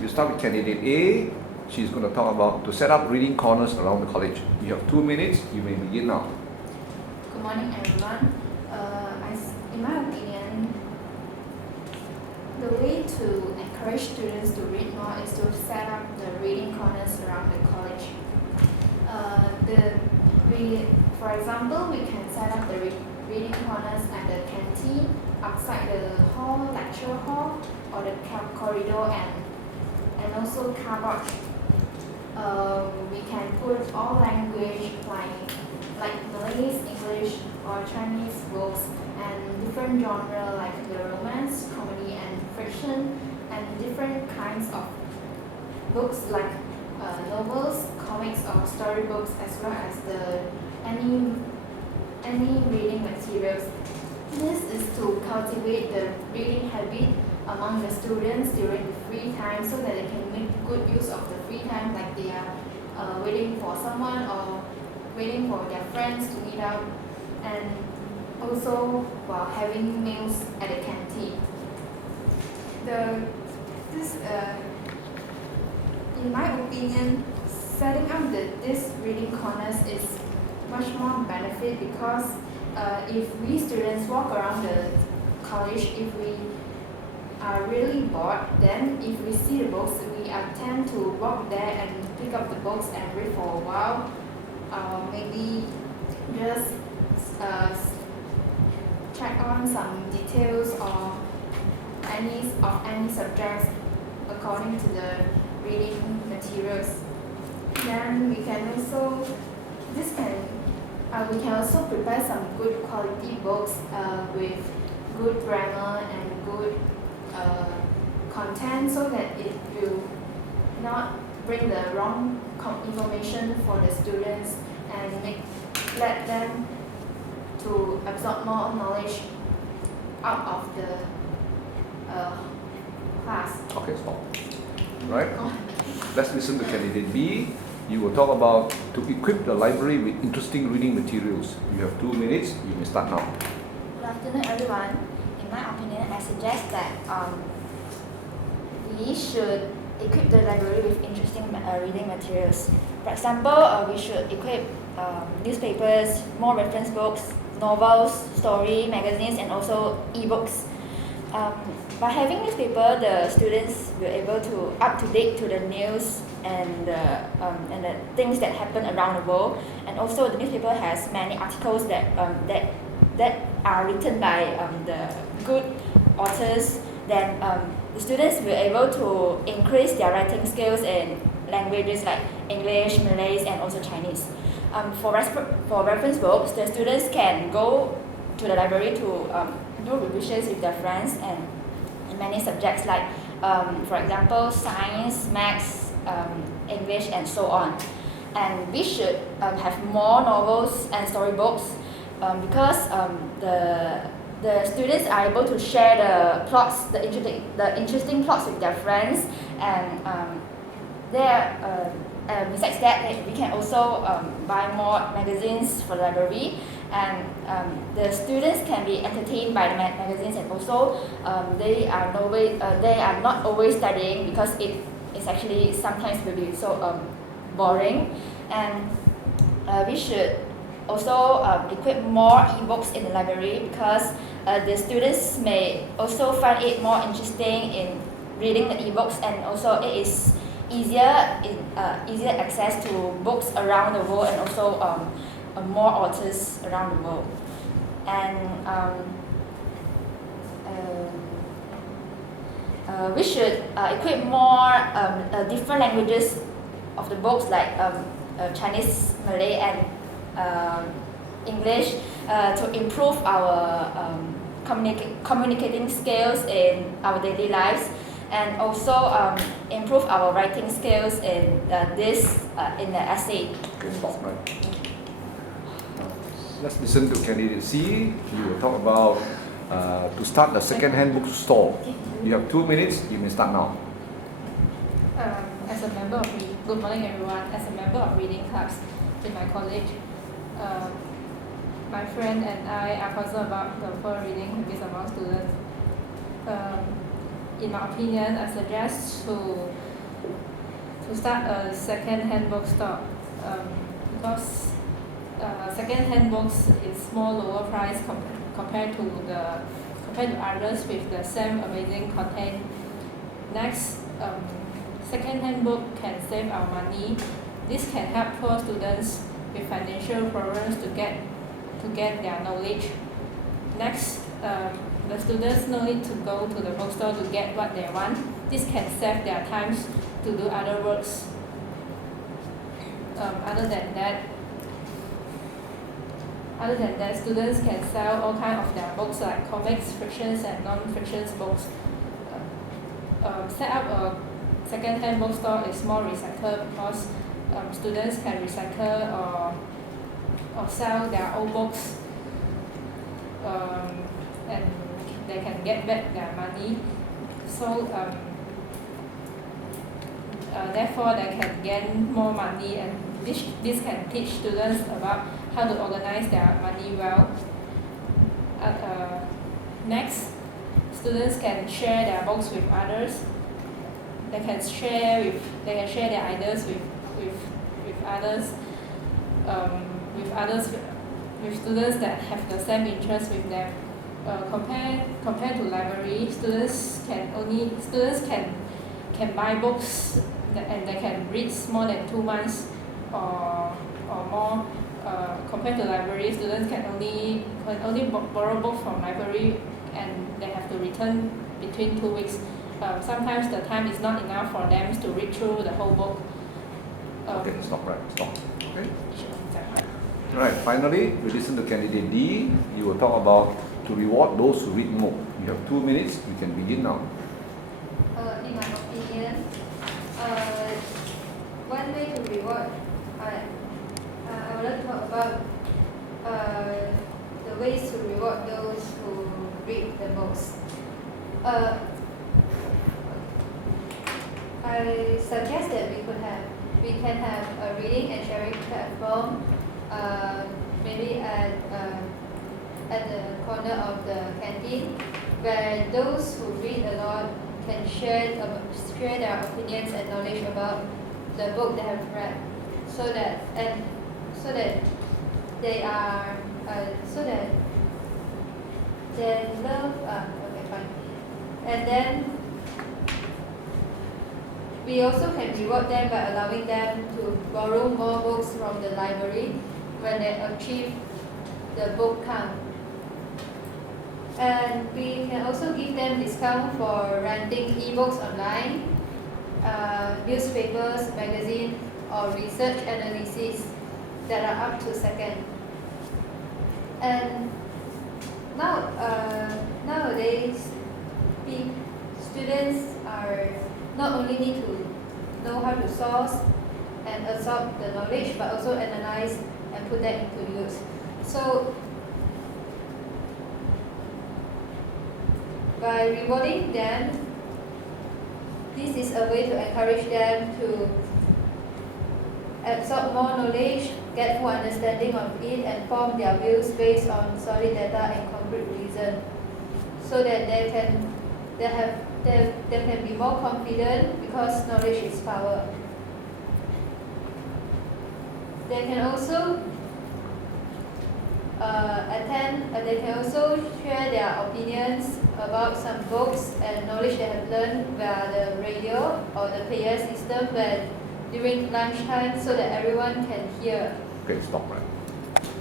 You start with candidate A. She's going to talk about to set up reading corners around the college. You have 2 minutes. You may begin now. Good morning, everyone. In my opinion, the way to encourage students to read more is to set up the reading corners around the college. For example, we can set up the reading corners at the canteen, outside the hall, lecture hall, or the corridor, and also cupboard. We can put all language like Malays, English, or Chinese books, and different genre like the romance, comedy, and fiction, and different kinds of books like novels, comics, or storybooks, as well as any reading materials. This is to cultivate the reading habit among the students during the free time, so that they can make good use of the free time, like they are waiting for someone or waiting for their friends to meet up, and also while having meals at the canteen. In my opinion, setting up these reading corners is much more benefit, because if we students walk around the college, if we are really bored, then if we see the books, we tend to walk there and pick up the books and read for a while, maybe just check on some details or any subjects according to the reading materials. Then we can also prepare some good quality books with good grammar and good content, so that it will not bring the wrong information for the students, and let them to absorb more knowledge out of the class. Okay, stop. Right? Let's listen to candidate B. You will talk about to equip the library with interesting reading materials. You have 2 minutes. You may start now. Good afternoon, everyone. In my opinion, I suggest that we should equip the library with interesting reading materials. For example, we should equip newspapers, more reference books, novels, story, magazines, and also e-books. By having newspaper, the students will able to up to date to the news and the things that happen around the world. And also, the newspaper has many articles that are written by the good authors. Then the students will able to increase their writing skills in languages like English, Malays, and also Chinese. For reference books, the students can go to the library to do revisions with their friends, and in many subjects like, for example, science, maths, English, and so on. And we should have more novels and storybooks, because the students are able to share the plots, the interesting plots with their friends, and besides that, we can also buy more magazines for the library, and the students can be entertained by the magazines, and also they are not always studying, because it is actually sometimes will be so boring. And we should also equip more e-books in the library, because the students may also find it more interesting in reading the e-books, and also it is easier access to books around the world, and also more authors around the world. And we should equip more different languages of the books, like Chinese, Malay, and English, to improve our communicating skills in our daily lives, and also improve our writing skills in in the essay. Let's listen to candidate C. You will talk about to start the second-hand bookstore. You have 2 minutes. You may start now. Good morning, everyone. As a member of reading clubs in my college, my friend and I are concerned about the poor reading habits among students. in my opinion, I suggest to start a second-hand bookstore because second-hand books is more lower price compared to others with the same amazing content. Next, second-hand book can save our money. This can help poor students with financial problems to get their knowledge. Next, the students no need to go to the bookstore to get what they want. This can save their time to do other works. Other than that, students can sell all kinds of their books like comics, fictions, and non-fiction books. Set up a second-hand bookstore is more recycled because students can recycle or sell their old books, and they can get back their money. So therefore they can gain more money, and this can teach students about how to organize their money well. Next, students can share their books with others. They can share their ideas with students that have the same interest with them. Compared to library, students can buy books and they can read more than 2 months or more. Compared to library, students can only borrow books from library and they have to return between 2 weeks. Sometimes the time is not enough for them to read through the whole book. Okay, stop. Okay. Right. Finally, we listen to candidate D. You will talk about to reward those who read more. You have 2 minutes. We can begin now. In my opinion, one way to reward, I would like to talk about the ways to reward those who read the most. I suggest that we can have a reading and sharing platform, maybe at the corner of the canteen, where those who read a lot can share their opinions and knowledge about the book they have read, so that they love. Okay, fine. And then we also can reward them by allowing them to borrow more books from the library when they achieve the book count. And we can also give them discount for renting ebooks online, newspapers, magazines, or research analyses that are up to second. And nowadays, students are not only need to know how to source and absorb the knowledge, but also analyze and put that into use. So by rewarding them, this is a way to encourage them to absorb more knowledge, get full understanding of it, and form their views based on solid data and concrete reason, so that they can be more confident, because knowledge is power. They can also they can also share their opinions about some books and knowledge they have learned via the radio or the player system during lunchtime, so that everyone can hear. Okay, stop. Right.